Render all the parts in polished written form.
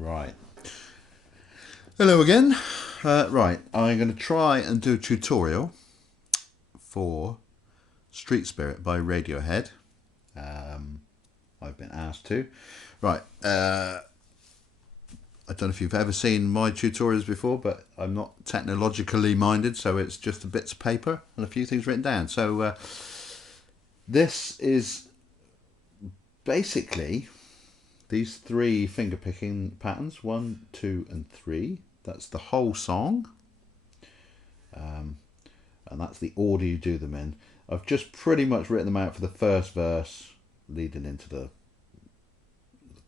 Right. Hello again. Right, I'm going to try and do a tutorial for Street Spirit by Radiohead. I've been asked to. Right, I don't know if you've ever seen my tutorials before, but I'm not technologically minded, so it's just a bits of paper and a few things written down. So this is basically these three finger picking patterns, 1, 2 and 3. That's the whole song, and that's the order you do them in. I've just pretty much written them out for the first verse leading into the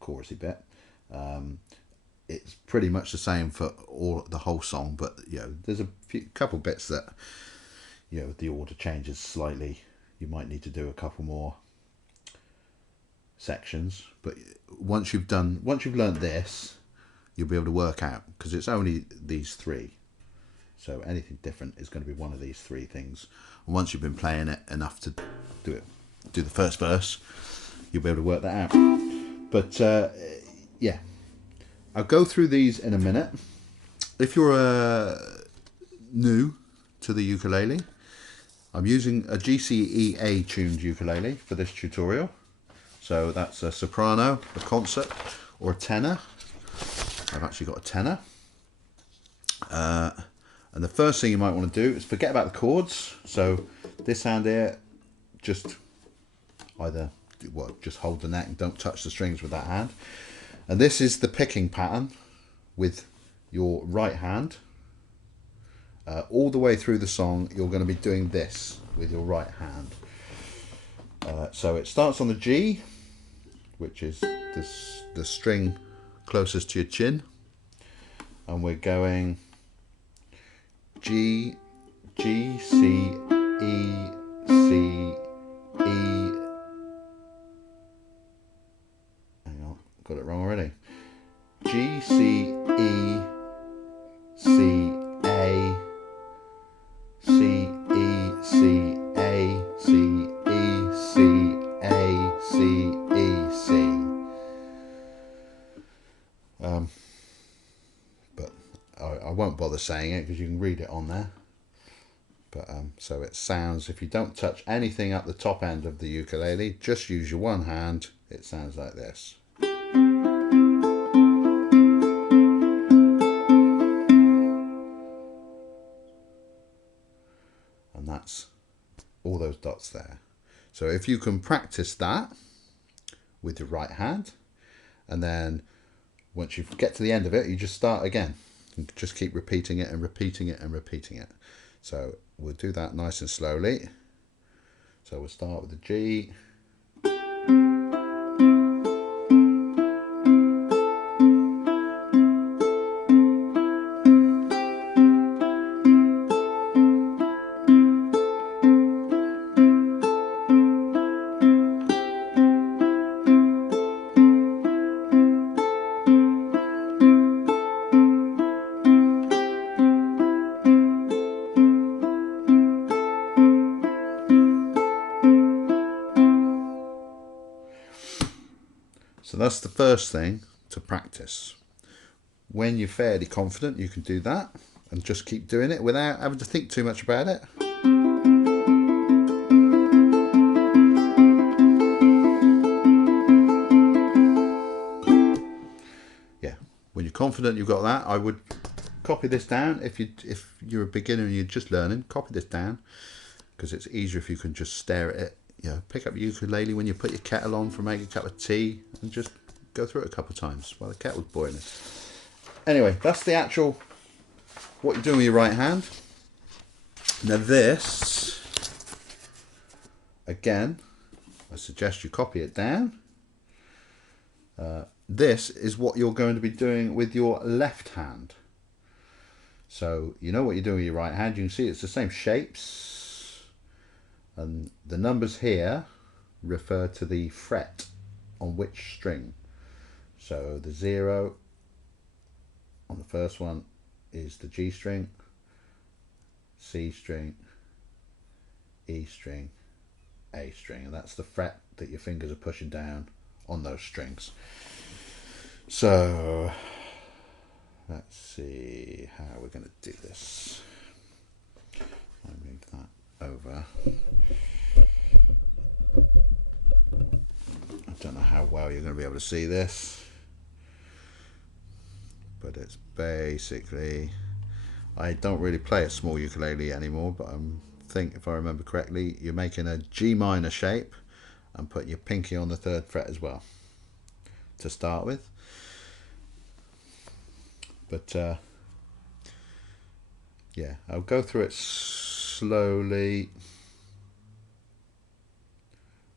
chorusy bit. It's pretty much the same for the whole song, but there's a couple bits that the order changes slightly. You might need to do a couple more sections, but once you've learned this, you'll be able to work out, because it's only these three, so anything different is going to be one of these three things. And once you've been playing it enough to do the first verse, you'll be able to work that out. But yeah, I'll go through these in a minute. If you're new to the ukulele, I'm using a GCEA tuned ukulele for this tutorial. So that's a soprano, a concert, or a tenor. I've actually got a tenor. And the first thing you might want to do is forget about the chords. So this hand here, just just hold the neck and don't touch the strings with that hand. And this is the picking pattern with your right hand. All the way through the song, you're going to be doing this with your right hand. So it starts on the G, which is the string closest to your chin, and we're going G, G, C, E, C, E. Hang on, got it wrong already. G, C, E, C, A, C, E, C, A, C, E, C, A, C, E, C. But I won't bother saying it because you can read it on there. But so it sounds, if you don't touch anything at the top end of the ukulele, just use your one hand, it sounds like this. And that's all those dots there. So if you can practice that with your right hand, and then once you get to the end of it, you just start again and just keep repeating it and repeating it and repeating it. So we'll do that nice and slowly. So we'll start with the G. So that's the first thing to practice. When you're fairly confident, you can do that and just keep doing it without having to think too much about it. Yeah, when you're confident you've got that, I would copy this down. If you're a beginner and you're just learning, copy this down, because it's easier if you can just stare at it. Pick up your ukulele when you put your kettle on for making a cup of tea and just go through it a couple of times while the kettle's boiling. Anyway, that's the actual what you're doing with your right hand. Now this, again, I suggest you copy it down. This is what you're going to be doing with your left hand. So you know what you're doing with your right hand. You can see it's the same shapes. And the numbers here refer to the fret on which string. So the 0 on the first one is the G string, C string, E string, A string, and that's the fret that your fingers are pushing down on those strings. So Let's see how we're going to do this. I'll move that over. I don't know how well you're going to be able to see this, but it's basically, I don't really play a small ukulele anymore, but I think if I remember correctly, you're making a G minor shape and putting your pinky on the 3rd fret as well to start with. But yeah, I'll go through it slowly.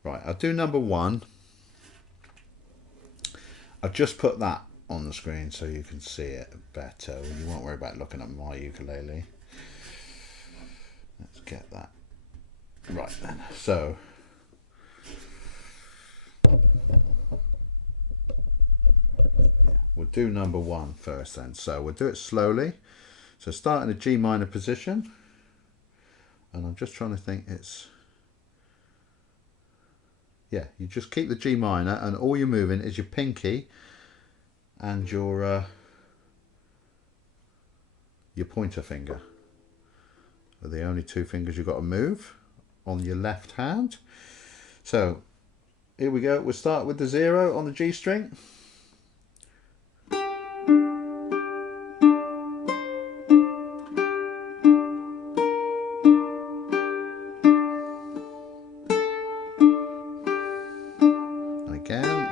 Right, I'll do number 1. I've just put that on the screen so you can see it better. You won't worry about looking at my ukulele. Let's get that right then. So yeah, we'll do number 1 first then. So we'll do it slowly. So start in a G minor position, and I'm just trying to think, it's, yeah, you just keep the G minor and all you're moving is your pinky and your pointer finger are the only 2 fingers you've got to move on your left hand. So here we go, we'll start with the 0 on the G string. Again.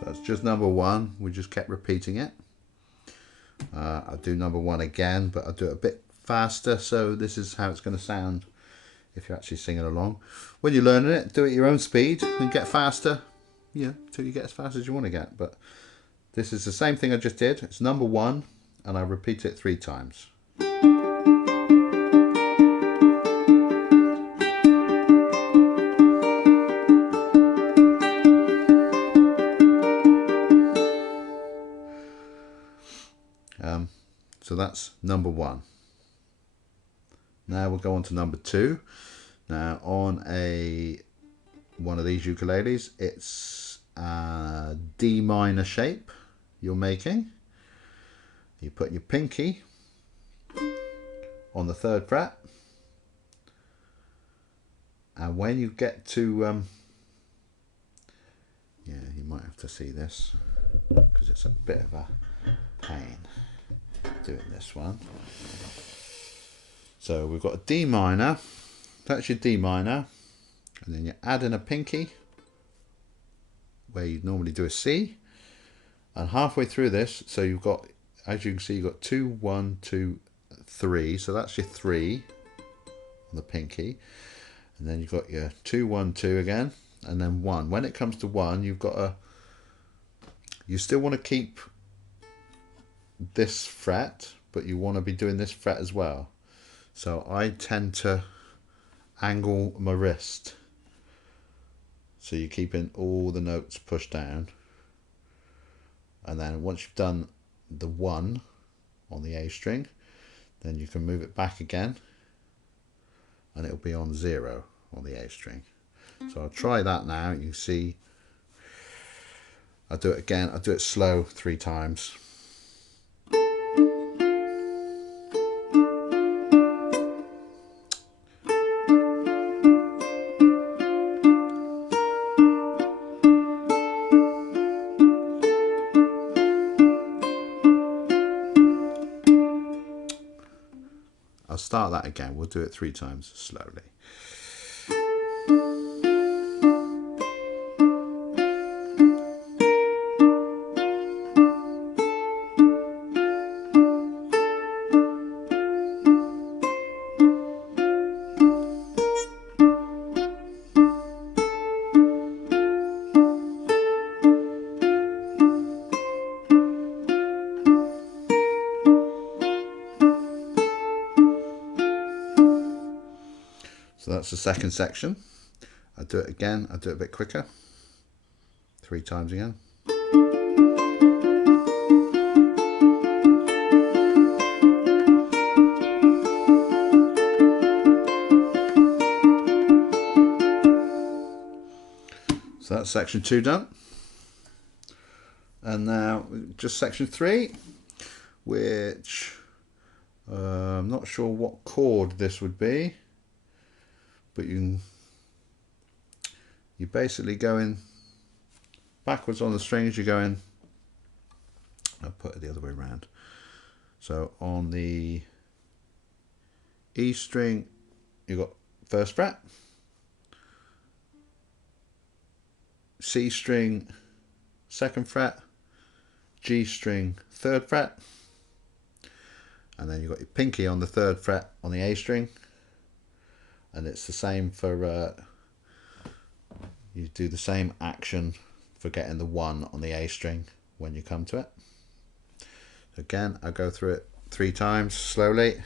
That's just number 1. We just kept repeating it. I'll do number 1 again, but I'll do it a bit faster, so this is how it's going to sound if you're actually singing along. When you're learning it, do it at your own speed and get faster, you know, till you get as fast as you want to get. But this is the same thing I just did. It's number 1, and I repeat it 3 times. So that's number 1. Now we'll go on to number 2. Now on one of these ukuleles, it's a D minor shape you're making. You put your pinky on the 3rd fret, and when you get to yeah, you might have to see this because it's a bit of a pain doing this one. So we've got a D minor, that's your D minor, and then you add in a pinky where you'd normally do a C, and halfway through this, so you've got, as you can see, you've got 2, 1, 2, 3, so that's your 3 on the pinky, and then you've got your 2, 1, 2 again, and then 1. When it comes to 1, you've got you still want to keep this fret, but you want to be doing this fret as well. So I tend to angle my wrist, so you're keeping all the notes pushed down, and then once you've done the 1 on the A string, then you can move it back again and it'll be on 0 on the A string. So I'll try that now. You see, I'll do it again. I'll do it slow 3 times. I'll start that again. We'll do it 3 times slowly. that's the second section. I do it again, I do it a bit quicker. 3 times again. So that's section 2 done. And now just section 3, which I'm not sure what chord this would be, but you're basically going backwards on the strings. You're going, I'll put it the other way around. So on the E string, you've got 1st fret, C string 2nd fret, G string 3rd fret, and then you've got your pinky on the 3rd fret on the A string, and it's the same for you do the same action for getting the 1 on the A string when you come to it. Again, I'll go through it 3 times slowly.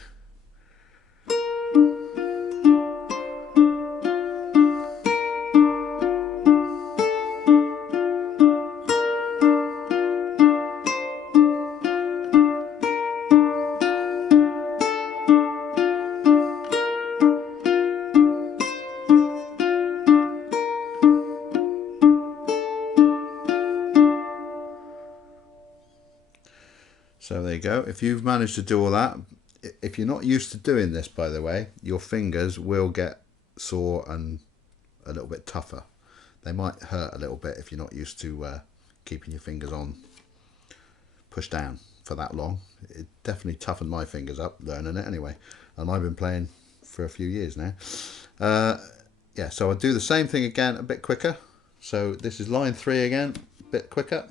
So there you go. If you've managed to do all that, if you're not used to doing this, by the way, your fingers will get sore and a little bit tougher. They might hurt a little bit if you're not used to keeping your fingers on push down for that long. It definitely toughened my fingers up learning it anyway, and I've been playing for a few years now. Yeah, so I'll do the same thing again a bit quicker. So this is line 3 again, a bit quicker.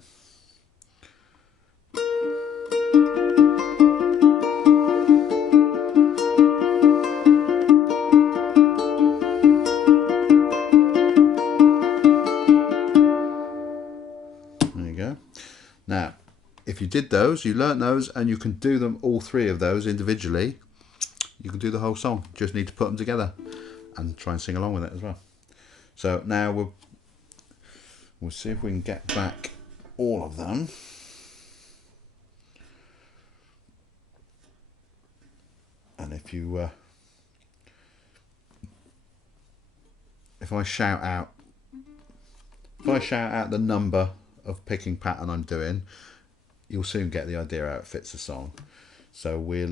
Now, if you did those, you learnt those, and you can do them, all 3 of those individually, you can do the whole song. Just need to put them together and try and sing along with it as well. So now we'll see if we can get back all of them. And if you if I shout out the number of picking pattern I'm doing, you'll soon get the idea how it fits the song. So we'll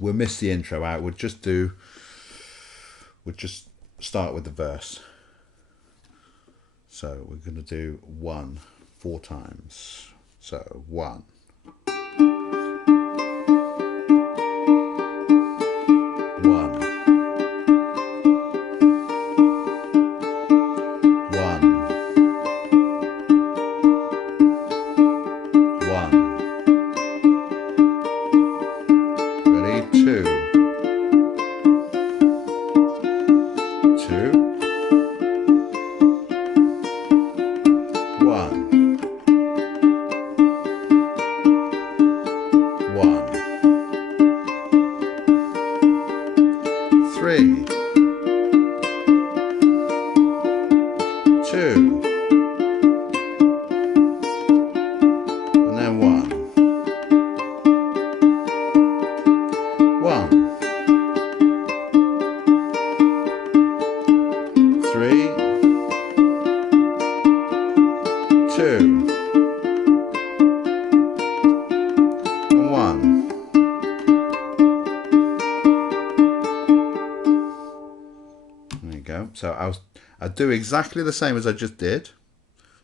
miss the intro out. We'll just start with the verse. So we're going to do 1 4 times. So 1. 1. So I'll do exactly the same as I just did,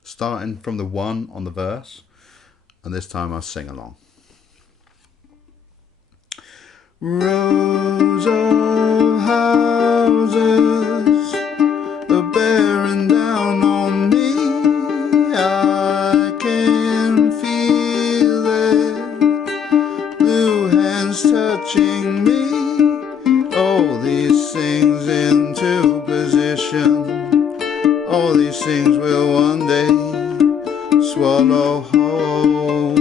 starting from the 1 on the verse, and this time I'll sing along. Rows of houses are bearing down on me. I can feel their blue hands touching me. All these things into position. All these things will one day swallow whole.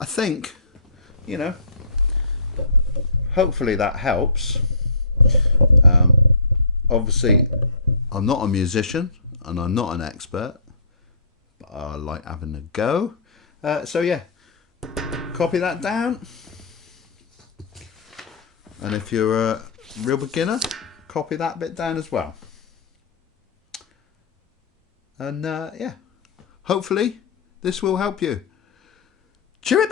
I think, hopefully that helps. Obviously, I'm not a musician and I'm not an expert, but I like having a go. So yeah, copy that down. And if you're a real beginner, copy that bit down as well. And yeah, hopefully this will help you. Cheerio!